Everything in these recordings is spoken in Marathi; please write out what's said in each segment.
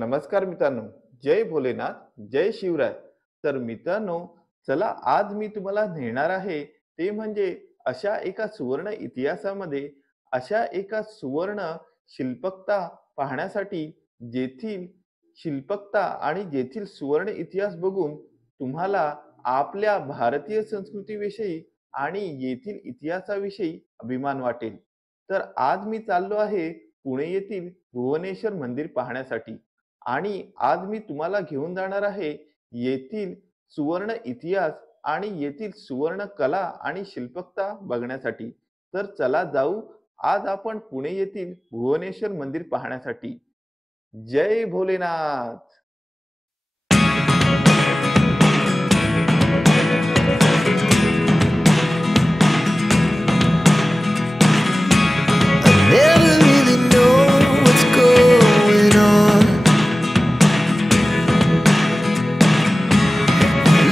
नमस्कार मित्रांनो, जय भोलेनाथ, जय शिवराय. तर मित्रांनो, चला आज मी तुम्हाला नेणार आहे ते म्हणजे अशा एका सुवर्ण इतिहासामध्ये, अशा एका सुवर्ण शिल्पकता पाहण्यासाठी, जेथील शिल्पकता आणि जेथील सुवर्ण इतिहास बघून तुम्हाला आपल्या भारतीय संस्कृतीविषयी आणि येथील इतिहासाविषयी अभिमान वाटेल. तर आज मी चाललो आहे पुणे येथील भुवनेश्वर मंदिर पाहण्यासाठी. आणि आज मी तुम्हाला घेऊन जाणार आहे येथील सुवर्ण इतिहास आणि येथील सुवर्ण कला आणि शिल्पकता बघण्यासाठी. तर चला जाऊ आज आपण पुणे येथील भुवनेश्वर मंदिर पाहण्यासाठी. जय Bholenath. Never really know what's going on.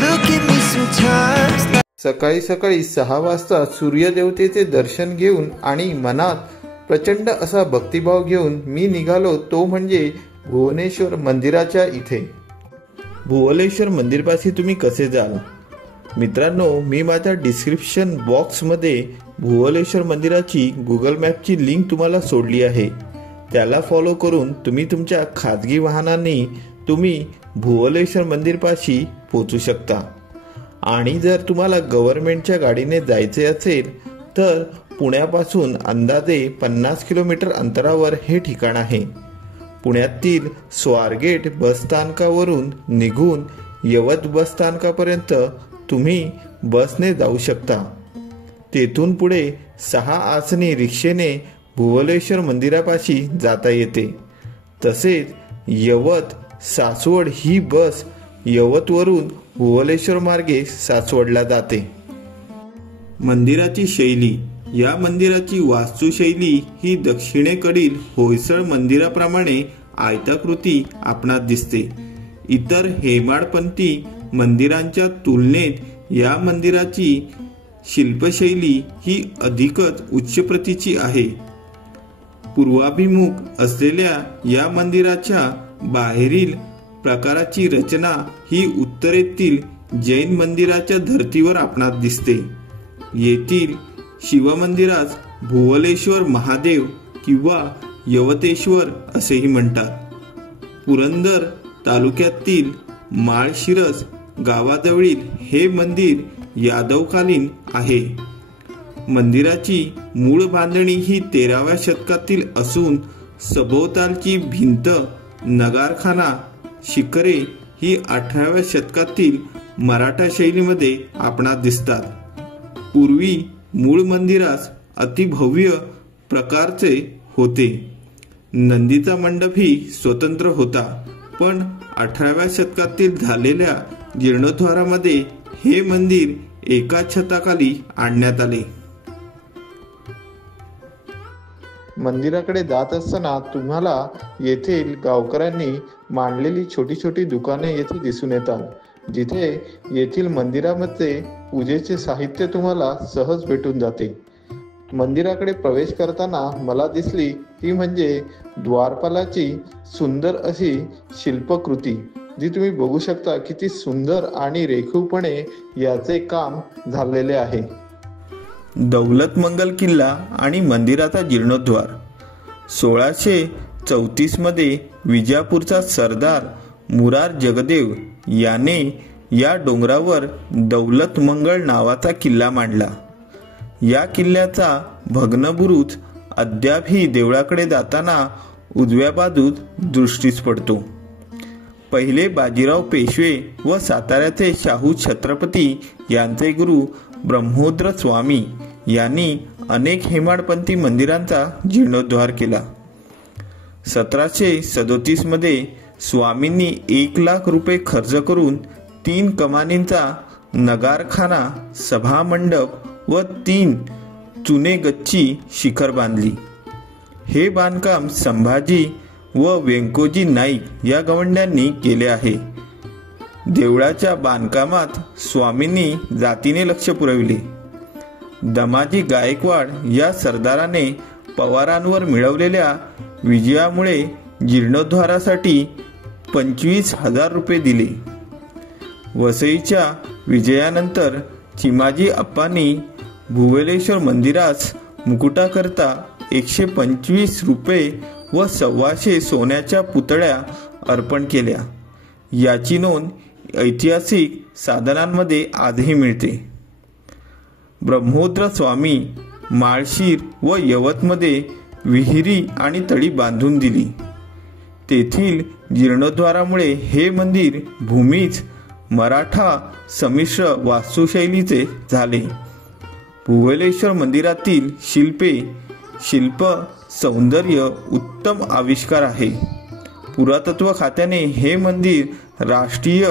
Look at me sometimes like सकाळी सकाळी 6 वाजता सूर्यदेवतेचे दर्शन घेऊन आणि मनात प्रचंड असा भक्तिभाव घेऊन मी निघालो, तो म्हणजे भुवनेश्वर मंदिराच्या इथे. भुवनेश्वर मंदिरपाशी तुम्ही कसे जाल? मित्रांनो, मी माझ्या डिस्क्रिप्शन बॉक्समध्ये भुवनेश्वर मंदिराची गुगल मॅपची लिंक तुम्हाला सोडली आहे. त्याला फॉलो करून तुम्ही तुमच्या खाजगी वाहनांनी तुम्ही भुवनेश्वर मंदिरपाशी पोहोचू शकता. आणि जर तुम्हाला गव्हर्नमेंटच्या गाडीने जायचे असेल तर पुण्यापासून अंदाजे 50 किलोमीटर अंतरावर हे ठिकाण आहे. पुण्यातील स्वारगेट बसस्थानकावरून निघून यवत बसस्थानकापर्यंत तुम्ही बसने जाऊ शकता. तेथून पुढे 6 आसनी रिक्षेने भुवनेश्वर मंदिरापाशी जाता येते. तसेच यवत सासवड ही बस यवतवरून भुवनेश्वर मार्गे सासवडला जाते. मंदिराची शैली. या मंदिराची वास्तुशैली ही दक्षिणेकडील होयसळ मंदिराप्रमाणे आयताकृती आपणास दिसते. इतर हेमाडपंथी मंदिरांच्या तुलनेत या मंदिराची शिल्पशैली ही अधिकच उच्च प्रतीची आहे. पूर्वाभिमुख असलेल्या या मंदिराच्या बाहेरील प्रकाराची रचना ही उत्तरेतील जैन मंदिराच्या धर्तीवर आपणास दिसते. येथील शिवमंदिरास भुवनेश्वर महादेव किंवा यवतेश्वर असेही म्हणतात. पुरंदर तालुक्यातील माळशिरस गावाजवळील हे मंदिर यादवकालीन आहे. मंदिराची मूळ बांधणी ही 13व्या शतकातील असून सभोवतालची भिंत, नगारखाना, शिखरे ही 18व्या शतकातील मराठा शैलीमध्ये आपणास दिसतात. पूर्वी मूळ मंदिरास अतिभव्य प्रकारचे होते. नंदीचा मंडप ही स्वतंत्र होता, पण 18व्या शतकातील झालेल्या जीर्णोद्धारामध्ये हे मंदिर एका छताखाली आणण्यात आले. मंदिराकडे जात असताना तुम्हाला येथील गावकऱ्यांनी मांडलेली छोटी छोटी दुकाने येथे दिसून येतात, जिथे येथील मंदिरामध्ये पूजेचे साहित्य तुम्हाला सहज भेटून जाते. मंदिराकडे प्रवेश करताना मला दिसली ती म्हणजे द्वारपालाची सुंदर अशी शिल्पकृती, जी तुम्ही बघू शकता किती सुंदर आणि रेखीवपणे याचे काम झालेले आहे. दौलत मंगल किल्ला आणि मंदिराचा जीर्णोद्धार. 1634 मध्ये विजापूरचा सरदार मुरार जगदेव याने या डोंगरावर दौलत मंगळ नावाचा किल्ला मांडला. या किल्ल्याचा भग्नबुरुज अद्यापही देवळाकडे जाताना उजव्या बाजूस दृष्टीस पडतो. पहिले बाजीराव पेशवे व साताऱ्याचे शाहू छत्रपती यांचे गुरु ब्रह्मोद्र स्वामी यांनी अनेक हेमाडपंथी मंदिरांचा जीर्णोद्धार केला. 1737 मध्ये स्वामींनी 1,00,000 रुपये खर्च करून 3 कमानींचा नगारखाना, सभामंडप व 3 चुनेगच्ची शिखर बांधली. हे बांधकाम संभाजी व व्यंकोजी नाईक या गवंड्यांनी केले आहे. देवळाच्या बांधकामात स्वामींनी जातीने लक्ष पुरविले. दमाजी गायकवाड या सरदाराने पवारांवर मिळवलेल्या विजयामुळे जीर्णोद्धारासाठी 25,000 रुपये दिले. वसईच्या विजयानंतर चिमाजी अप्पांनी भुवनेश्वर मंदिरास मुकुटाकरता 125 रुपये व 125 सोन्याच्या पुतळ्या अर्पण केल्या. याची नोंद ऐतिहासिक साधनांमध्ये आजही मिळते. ब्रह्मोद्र स्वामी माळशीर व यवतमध्ये विहिरी आणि तळी बांधून दिली. तेथील जीर्णोद्धारामुळे हे मंदिर भूमीच मराठा संमिश्र वास्तुशैलीचे झाले. भुवनेश्वर मंदिरातील शिल्प सौंदर्य उत्तम आविष्कार आहे. पुरातत्व खात्याने हे मंदिर राष्ट्रीय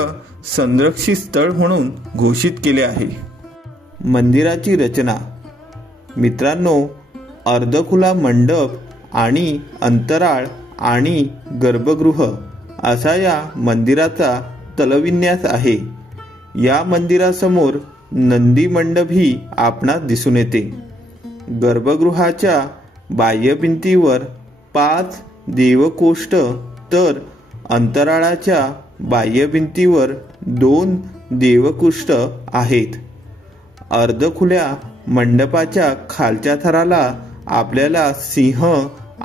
संरक्षित स्थळ म्हणून घोषित केले आहे. मंदिराची रचना मित्रांनो, अर्धखुला मंडप आणि अंतराळ आणि गर्भगृह असा या मंदिराचा तलविन्यास आहे. या मंदिरासमोर नंदी मंडपही आपणास दिसून येते. गर्भगृहाच्या बाह्य भिंतीवर 5 देवकोष्ठ तर अंतराळाच्या बाह्य भिंतीवर 2 देवकोष्ठ आहेत. अर्धखुल्या मंडपाच्या खालच्या थराला आपल्याला सिंह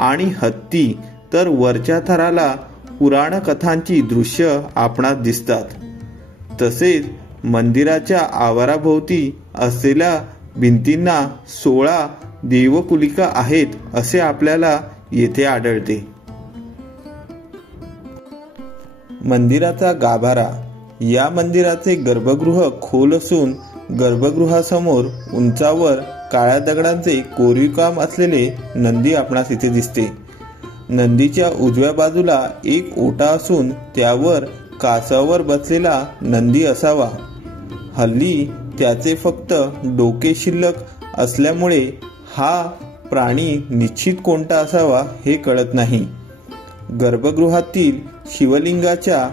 आणि हत्ती तर वरच्या थराला पुराण कथांची दृश्य आपणास दिसतात. तसेच मंदिराच्या आवाराभोवती असलेल्या भिंतींना 16 देवकुलिका आहेत असे आपल्याला येथे आढळते. मंदिराचा गाभारा. या मंदिराचे गर्भगृह खोल असून गर्भगृहासमोर उंचावर काळ्या दगडांचे कोरीवकाम असलेले नंदी आपणास इथे दिसते. नंदीच्या उजव्या बाजूला एक ओटा असून त्यावर कासवावर बसलेला नंदी असावा. हल्ली त्याचे फक्त डोके शिल्लक असल्यामुळे हा प्राणी निश्चित कोणता असावा हे कळत नाही. गर्भगृहातील शिवलिंगाच्या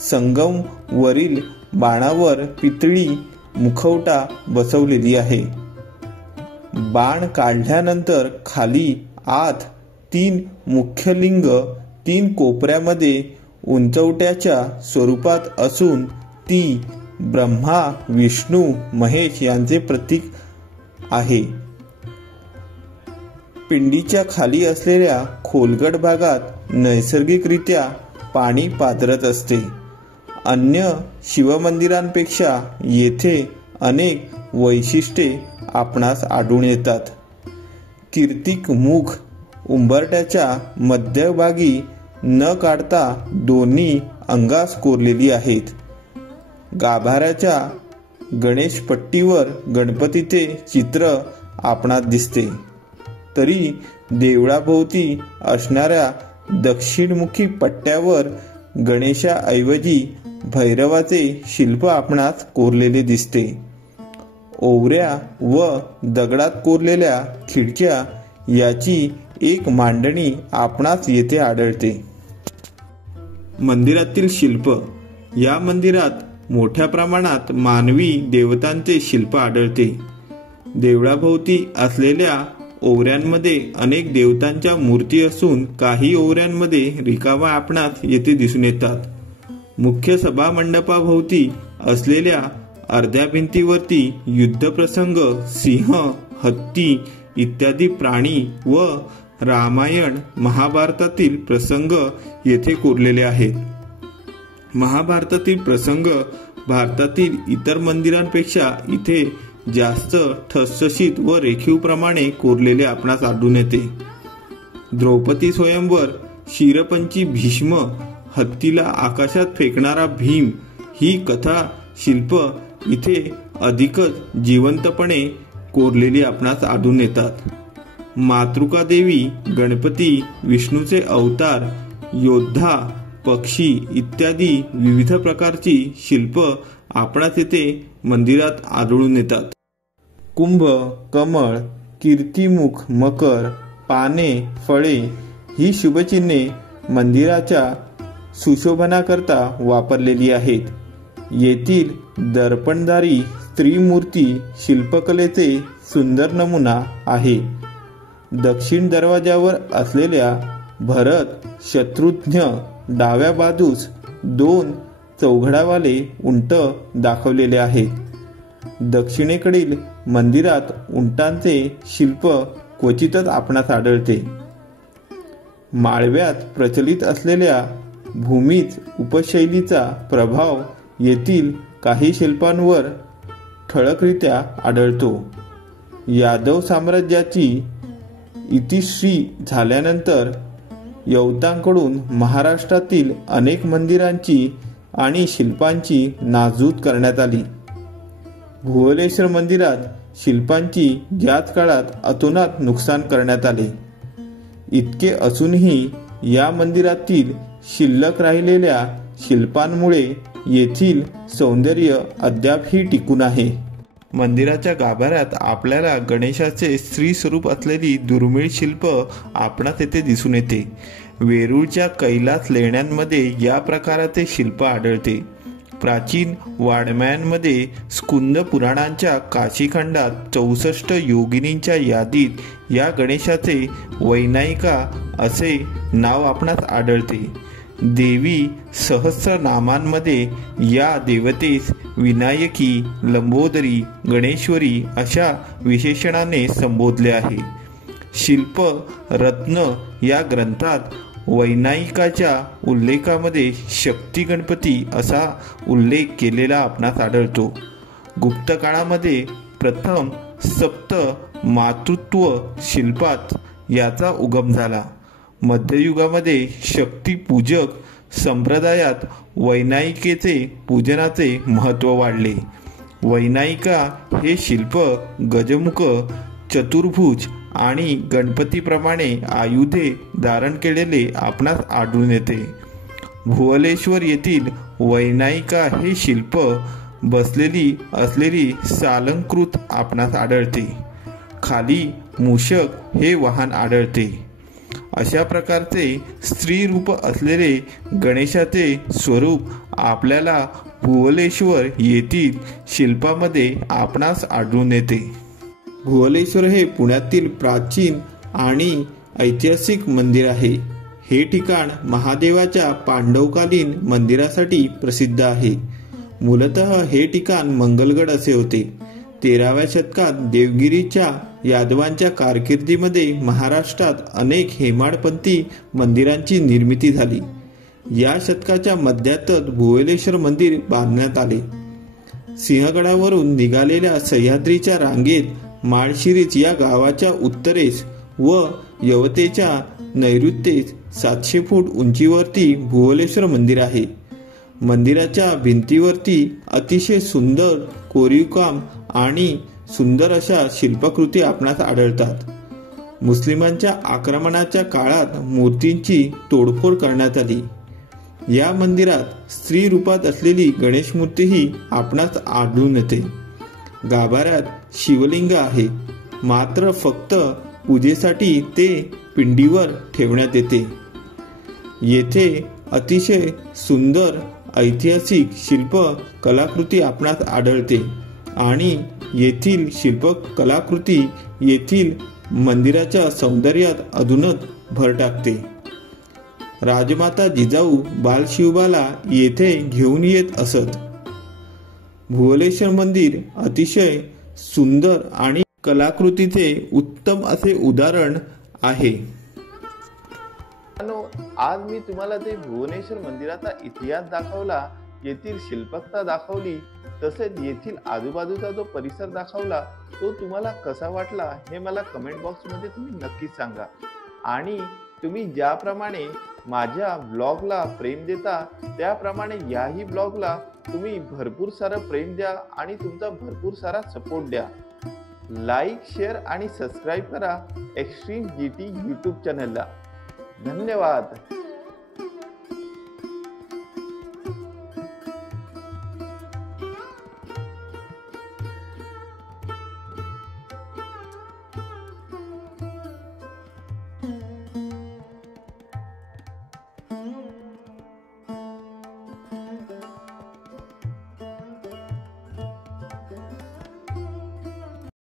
संगमवरील बाणावर पितळी मुखवटा बसवलेली आहे. बाण काढल्यानंतर खाली आत 3 मुख्य लिंग 3 कोपऱ्यामध्ये उंचवट्याच्या स्वरूपात असून ती ब्रह्मा विष्णू महेश यांचे प्रतीक आहे. पिंडीच्या खाली असलेल्या खोलगट भागात नैसर्गिकरित्या पाणी पाझरत असते. अन्य शिवमंदिरांपेक्षा येथे अनेक वैशिष्ट्ये आपणास आढळून येतात. कीर्तिक मुख उंबरट्याच्या मध्यभागी न काढता दोन्ही अंगास कोरलेली आहेत. गाभाऱ्याच्या गणेशपट्टीवर गणपतीचे चित्र आपणास दिसते. तरी देवळाभोवती असणाऱ्या दक्षिणमुखी पट्ट्यावर गणेशाऐवजी भैरवाचे शिल्प आपणास कोरलेले दिसते. ओवऱ्या व दगडात कोरलेल्या खिडक्या याची एक मांडणी आपणास येथे आढळते. मंदिरातील शिल्प. या मंदिरात मोठ्या प्रमाणात मानवी देवतांचे शिल्प आढळते. देवळाभोवती असलेल्या ओवऱ्यांमध्ये अनेक देवतांच्या मूर्ती असून काही ओवऱ्यांमध्ये रिकामा आपणास येथे दिसून येतात. मुख्य सभा मंडपाभोवती असलेल्या अर्ध्या भिंतीवरती युद्धप्रसंग, सिंह, हत्ती इत्यादी प्राणी व रामायण महाभारतातील प्रसंग येथे कोरलेले आहेत. महाभारतातील प्रसंग भारतातील इतर मंदिरांपेक्षा इथे जास्त ठसठशीत व रेखीव प्रमाणे कोरलेले आपणास आढळून येते. द्रौपदी स्वयंवर, शिरपंची भीष्म, हत्तीला आकाशात फेकणारा भीम ही कथा शिल्प इथे अधिकच जिवंतपणे कोरलेली आपणास आढळून येतात. मातृका देवी, गणपती, विष्णूचे अवतार, योद्धा, पक्षी इत्यादी विविध प्रकारची शिल्प आपणास येथे मंदिरात आढळून येतात. कुंभ, कमळ, कीर्तिमुख, मकर, पाने, फळे ही शुभचिन्हे मंदिराच्या सुशोभनाकरता वापरलेली आहेत. येथील दर्पणधारी स्त्रीमूर्ती शिल्पकलेचे सुंदर नमुना आहे. दक्षिण दरवाजावर असलेल्या भरत, शत्रुघ्न डाव्या बाजूस 2 चौघडावाले उंट दाखवलेले आहेत. दक्षिणेकडील मंदिरात उंटांचे शिल्प क्वचितच आपणास आढळते. माळव्यात प्रचलित असलेल्या भूमीज उपशैलीचा प्रभाव येथील काही शिल्पांवर ठळकरित्या आढळतो. यादव साम्राज्याची इतिश्री झाल्यानंतर यवतांकडून महाराष्ट्रातील अनेक मंदिरांची आणि शिल्पांची नासधूस करण्यात आली. भुवनेश्वर मंदिरात शिल्पांची याच काळात अतोनात नुकसान करण्यात आले. इतके असूनही या मंदिरातील शिल्लक राहिलेल्या शिल्पांमुळे येथील सौंदर्य अद्यापही टिकून आहे. मंदिराच्या गाभाऱ्यात आपल्याला गणेशाचे स्त्री स्वरूप असलेली दुर्मिळ शिल्प आपणास येथे दिसून येते. वेरूळच्या कैलास लेण्यांमध्ये या प्रकाराचे शिल्प आढळते. प्राचीन वाङ्मयांमध्ये स्कंद पुराणांच्या काशीखंडात 64 योगिनींच्या यादीत या गणेशाचे वैनायिका असे नाव आपणास आढळते. देवी सहस्रनामांमध्ये या देवतेस विनायकी, लंबोदरी, गणेश्वरी अशा विशेषणाने संबोधले आहे. शिल्प रत्न या ग्रंथात वैनायिकाच्या उल्लेखामध्ये शक्ती गणपती असा उल्लेख केलेला आपणास आढळतो. गुप्त काळामध्ये प्रथम सप्त मातृत्व शिल्पात याचा उगम झाला. मध्ययुगामध्ये शक्तीपूजक संप्रदायात वैनायिकेचे पूजनाचे महत्त्व वाढले. वैनायिका हे शिल्प गजमुख, चतुर्भुज आणि गणपतीप्रमाणे आयुधे धारण केलेले आपणास आढळून येते. भुवनेश्वर येथील वैनायिका हे शिल्प बसलेली असलेली सालंकृत आपणास आढळते. खाली मूषक हे वाहन आढळते. अशा प्रकारचे स्त्री रूप असलेले गणेशाचे स्वरूप आपल्याला भुवनेश्वर येथील शिल्पामध्ये आपणास आढळून येते. भुवनेश्वर हे पुण्यातील प्राचीन आणि ऐतिहासिक मंदिर आहे. हे ठिकाण महादेवाच्या पांडवकालीन मंदिरासाठी प्रसिद्ध आहे. मूलतः हे ठिकाण मंगलगड असे होते. 13व्या शतकात देवगिरीच्या यादवांच्या कारकिर्दीमध्ये महाराष्ट्रात अनेक हेमाडपंथी मंदिरांची निर्मिती झाली. या शतकाच्या मध्यातच भुवनेश्वर मंदिर बांधण्यात आले. सिंहगडावरून निघालेल्या सह्याद्रीच्या रांगेत माळशिरस या गावाच्या उत्तरेस व यवतेच्या नैऋत्येस 700 फूट उंचीवरती भुवनेश्वर मंदिर आहे. मंदिराच्या भिंतीवरती अतिशय सुंदर कोरीवकाम आणि सुंदर अशा शिल्पकृती आपणास आढळतात. मुस्लिमांच्या आक्रमणाच्या काळात मूर्तींची तोडफोड करण्यात आली. या मंदिरात स्त्री रूपात असलेली गणेश मूर्तीही आपणास आढळून येते. गाभाऱ्यात शिवलिंग आहे, मात्र फक्त पूजेसाठी ते पिंडीवर ठेवण्यात येते. येथे अतिशय सुंदर ऐतिहासिक शिल्प कलाकृती आपणास आढळते आणि येथील शिल्प कलाकृती येथील मंदिराच्या सौंदर्यात अजूनच भर टाकते. राजमाता जिजाऊ बालशिवबाला येथे घेऊन येत असत. भुवनेश्वर मंदिर अतिशय सुंदर आणि कलाकृतीचे उत्तम असे उदाहरण आहे. आज मी तुम्हाला ते भुवनेश्वर मंदिराचा इतिहास दाखवला, येथील शिल्पकला दाखवली, तसेच येथील आजूबाजूचा जो परिसर दाखवला तो तुम्हाला कसा वाटला हे मला कमेंट बॉक्समध्ये तुम्ही नक्कीच सांगा. आणि तुम्ही ज्याप्रमाणे माझ्या ब्लॉगला प्रेम देता त्याप्रमाणे याही ब्लॉगला तुम्ही भरपूर सारं प्रेम द्या आणि तुमचा भरपूर सारा सपोर्ट द्या. लाईक, शेअर आणि सबस्क्राईब करा एक्स्ट्रीम जीटी यूट्यूब चॅनलला. धन्यवाद.